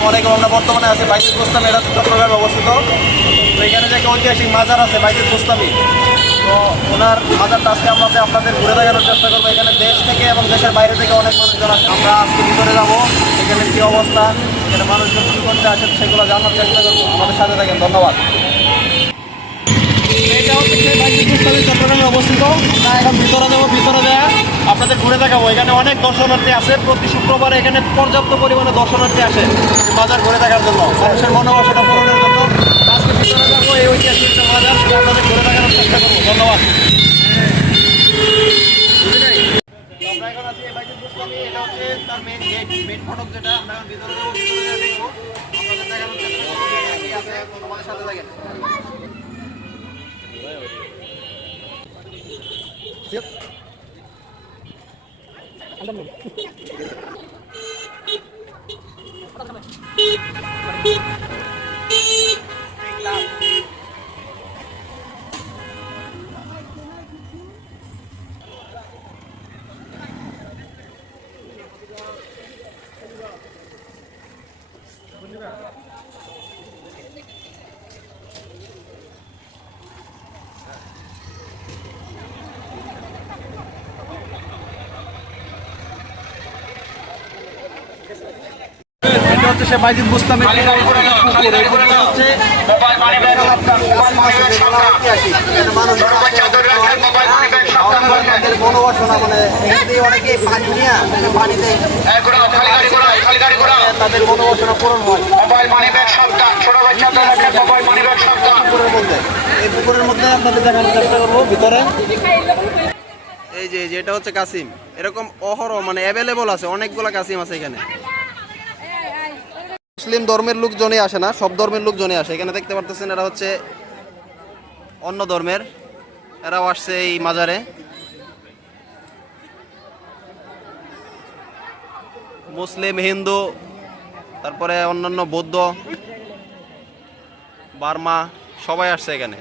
আসসালামু আলাইকুম। আমরা বর্তমানে আছি বাইতুল বুস্তামি, এটা চট্টগ্রামে অবস্থিত। তো এখানে যে একটা ঐতিহাসিক মাজার আছে বাইতুল বুস্তামি, তো ওনার মাজারটা আজকে আপনাদের ঘুরে দেখানোর চেষ্টা করবো। এখানে দেশ থেকে এবং দেশের বাইরে থেকে অনেক মানুষজন আসে। আমরা আজকে ভিতরে যাবো, এখানে কী অবস্থা, এখানে মানুষজন কী করতে আসে সেগুলো জানার চেষ্টা করবো। আমাদের সাথে থাকেন, ধন্যবাদ। এটা হচ্ছে সেই বাইতুল বুস্তামি চট্টগ্রামে অবস্থিত। আমরা এখন ভিতরে যাবো, ভিতরে দেয়া আপনাদের ঘুরে দেখাবো। এখানে অনেক দর্শনার্থী আছে, প্রতি শুক্রবার এখানে পর্যাপ্ত পরিমাণে দর্শনার্থী আসে বাজার ঘুরে দেখার জন্য, মানুষের মনোবাসনা পূরণের জন্য। আজকে ভিতরে যাবো, এই ঐতিহাসিক একটা বাজার আপনাদের ঘুরে দেখানোর চেষ্টা করবো। ধন্যবাদ। আমরা এখন আছি এই বাইতুল বুস্তামি, এটা হচ্ছে তার মেইন গেট, মেইন ফটক যেটা। আমরা এখন ভিতরে যাবো, ভিতরে যা দেখবো, আপনাদের দেখানোর চেষ্টা করবো কি আছে। আমাদের সাথে থাকেন। এটা হচ্ছে সে বাইতুল বুস্তামি পুকুর। এই পুকুরটা হচ্ছে মনোবাসনা, মানে এখান থেকে অনেকে পানি নিয়ে পানিতে তাদের মনোবাসনা পূরণ হয় পুকুরের মধ্যে। এই পুকুরের মধ্যে আপনাদের দেখানোর চেষ্টা করবো ভিতরে। এই যে এটা হচ্ছে কাসিম, এরকম অহরহ মানে অ্যাভেলেবল আছে, অনেকগুলো কাসিম আছে এখানে। মুসলিম ধর্মের লোকজনই আসে না, সব ধর্মের লোকজনই আসে। এখানে দেখতে পারতেছেন এরা হচ্ছে অন্য ধর্মের, এরাও আসছে এই মাজারে। মুসলিম, হিন্দু, তারপরে অন্যান্য বৌদ্ধ, বার্মা, সবাই আসছে এখানে।